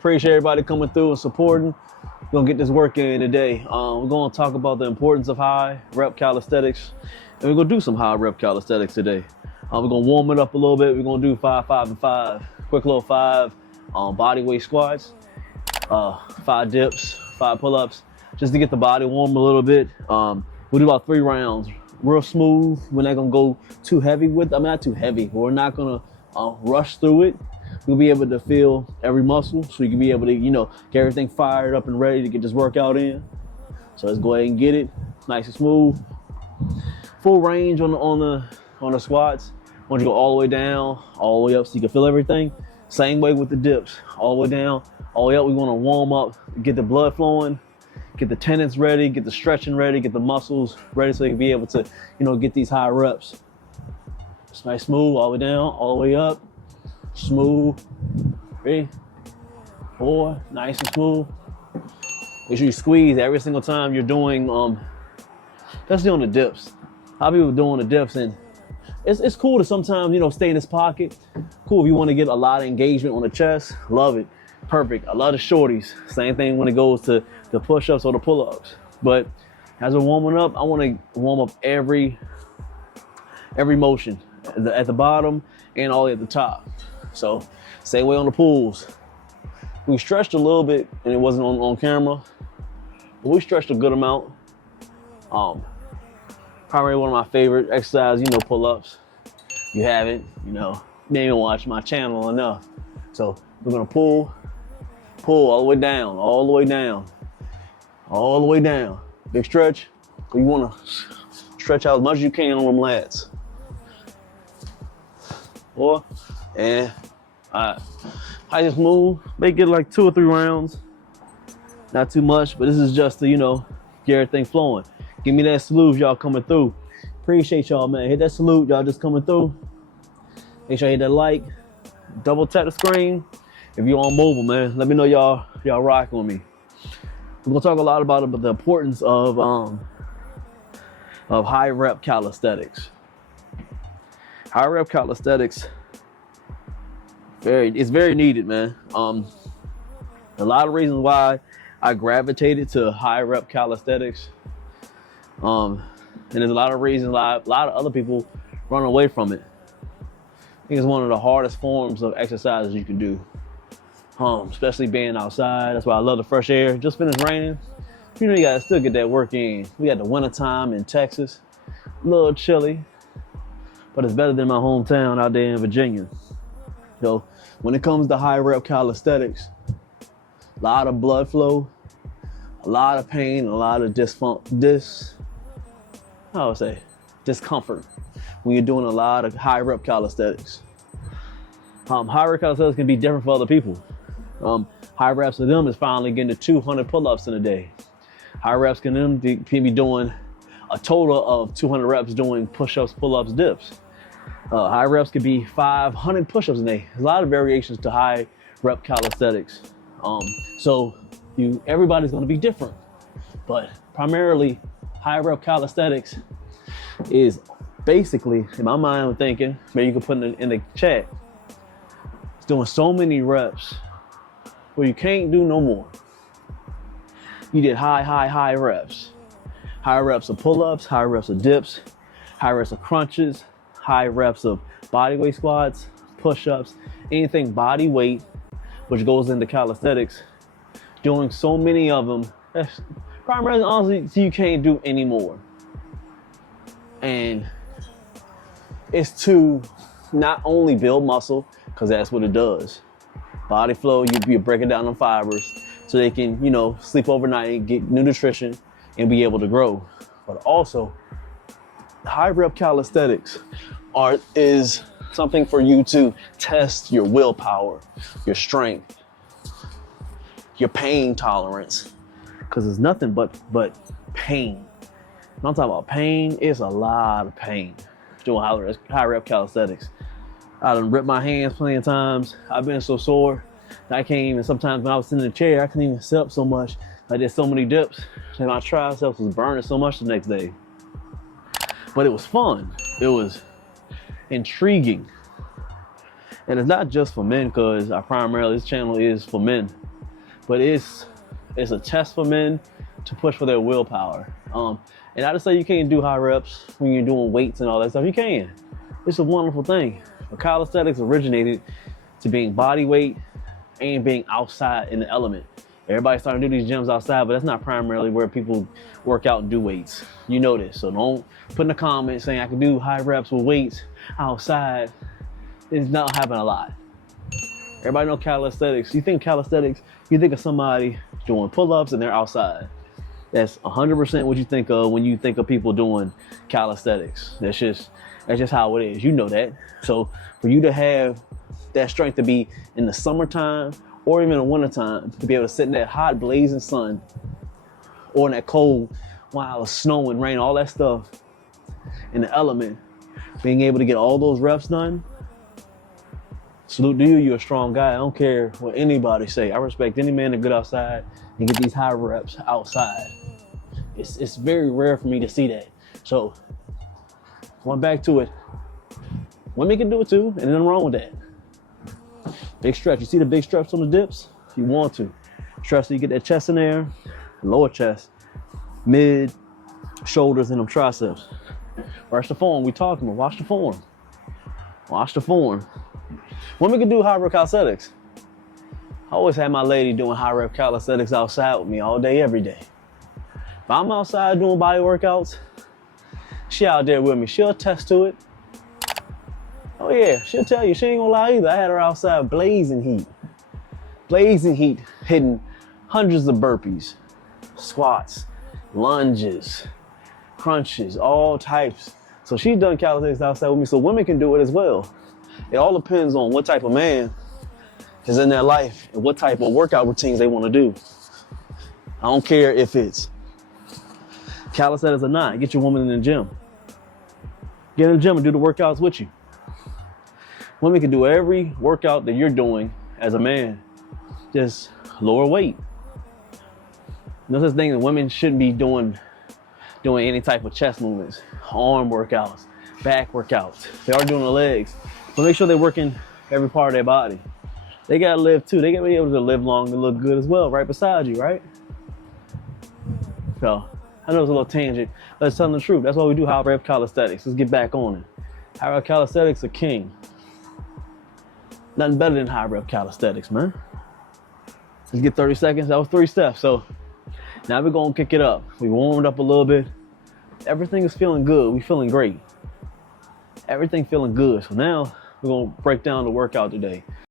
Appreciate everybody coming through and supporting. We're gonna get this work in today. We're gonna talk about the importance of high rep calisthenics, and we're gonna do some high rep calisthenics today. We're gonna warm it up a little bit. We're gonna do 5, 5, and 5. Quick little 5 body weight squats, 5 dips, 5 pull-ups, just to get the body warm a little bit. We'll do about 3 rounds, real smooth. We're not gonna go too heavy with. Not too heavy, but we're not gonna rush through it. We'll be able to feel every muscle, so you can be able to, get everything fired up and ready to get this workout in. So let's go ahead and get it nice and smooth. Full range on the squats. I want you to go all the way down, all the way up, so you can feel everything. Same way with the dips, all the way down, all the way up. We want to warm up, get the blood flowing, get the tendons ready, get the stretching ready, get the muscles ready, so you can be able to, get these high reps. It's nice, smooth, all the way down, all the way up. Smooth. 3, 4, nice and smooth. Make sure you squeeze every single time you're doing, especially on the dips. How people doing the dips, and it's cool to sometimes, stay in this pocket. Cool if you want to get a lot of engagement on the chest. Love it. Perfect. I love the shorties. Same thing when it goes to the push-ups or the pull-ups. But as we're warming up, I want to warm up every motion at the bottom and all the way at the top. So same way on the pulls. We stretched a little bit, and it wasn't on camera, but we stretched a good amount. Probably one of my favorite exercises, pull-ups. You haven't, maybe watch my channel enough. So we're gonna pull all the way down, all the way down, all the way down. Big stretch. You wanna stretch out as much as you can on them lats. 4, and I just move, make it like 2 or 3 rounds. Not too much, but this is just to, get everything flowing. Give me that salute, y'all coming through. Appreciate y'all, man. Hit that salute, y'all just coming through. Make sure you hit that like, double tap the screen. If you're on mobile, man, let me know y'all rocking with me. We're gonna talk a lot about the importance of high rep calisthenics. High rep calisthenics, it's very needed, man. A lot of reasons why I gravitated to high rep calisthenics. And there's a lot of reasons why a lot of other people run away from it. I think it's one of the hardest forms of exercises you can do, especially being outside. That's why I love the fresh air. Just finished raining. You gotta still get that work in. We got the winter time in Texas, a little chilly, but it's better than my hometown out there in Virginia. So when it comes to high rep calisthenics, a lot of blood flow, a lot of pain, a lot of discomfort when you're doing a lot of high rep calisthenics. High rep calisthenics can be different for other people. High reps for them is finally getting to 200 pull-ups in a day. High reps can be doing a total of 200 reps doing push-ups, pull-ups, dips. High reps could be 500 push-ups a day. There's a lot of variations to high rep calisthenics. So everybody's gonna be different, but primarily high rep calisthenics is basically, in my mind, I'm thinking, maybe you can put it in the chat, it's doing so many reps where you can't do no more. You did high reps. High reps of pull-ups, high reps of dips, high reps of crunches, high reps of bodyweight squats, push-ups, anything body weight, which goes into calisthenics. Doing so many of them, that's primarily, honestly, you can't do anymore. And it's to not only build muscle, because that's what it does. Body flow, you break it down in fibers so they can, sleep overnight, get new nutrition, and be able to grow. But also, high rep calisthenics is something for you to test your willpower, your strength, your pain tolerance, because it's nothing but pain. When I'm talking about pain, it's a lot of pain doing high rep calisthenics. I done ripped my hands plenty of times. I've been so sore that I can't even, sometimes when I was sitting in the chair, I couldn't even sit up so much. I did so many dips and my triceps was burning so much the next day. But it was fun. It was intriguing. And it's not just for men, because this channel is for men. but it's a test for men to push for their willpower. And I just say you can't do high reps when you're doing weights and all that stuff. You can. It's a wonderful thing. But calisthenics originated to being body weight and being outside in the element. Everybody's starting to do these gyms outside, but that's not primarily where people work out and do weights. You know this, so don't put in the comments saying I can do high reps with weights outside. It's not happening a lot. Everybody know calisthenics. You think calisthenics, you think of somebody doing pull-ups and they're outside. That's 100% what you think of when you think of people doing calisthenics. That's just how it is. You know that. So for you to have that strength to be in the summertime or even in the wintertime, to be able to sit in that hot blazing sun or in that cold while it's snowing, rain, all that stuff in the element, being able to get all those reps done, salute to you. You're a strong guy. I don't care what anybody say. I respect any man that get outside and get these high reps outside. It's very rare for me to see that. So going back to it, women can do it too, and nothing wrong with that. Big stretch. You see the big stretch on the dips? If you want to. Stretch so you get that chest in there, lower chest, mid, shoulders, and them triceps. Watch the form. We talking about. Watch the form. Watch the form. Women can do high rep calisthenics. I always had my lady doing high rep calisthenics outside with me all day, every day. If I'm outside doing body workouts, she out there with me. She'll attest to it. Oh yeah, she'll tell you. She ain't gonna lie either. I had her outside blazing heat. Blazing heat, hitting hundreds of burpees, squats, lunges, crunches, all types. So she's done calisthenics outside with me, so women can do it as well. It all depends on what type of man is in their life and what type of workout routines they want to do. I don't care if it's calisthenics or not. Get your woman in the gym. Get in the gym and do the workouts with you. Women can do every workout that you're doing as a man, just lower weight. No such thing that women shouldn't be doing any type of chest movements, arm workouts, back workouts. They are doing the legs, but make sure they're working every part of their body. They gotta live too. They gotta be able to live long and look good as well, right beside you, right? So I know it's a little tangent, but it's telling the truth. That's why we do high rep calisthenics. Let's get back on it. High rep calisthenics are king. Nothing better than high rep calisthenics, man. Let's get 30 seconds. That was 3 steps. So now we're gonna kick it up. We warmed up a little bit. Everything is feeling good. We feeling great. Everything feeling good. So now we're gonna break down the workout today.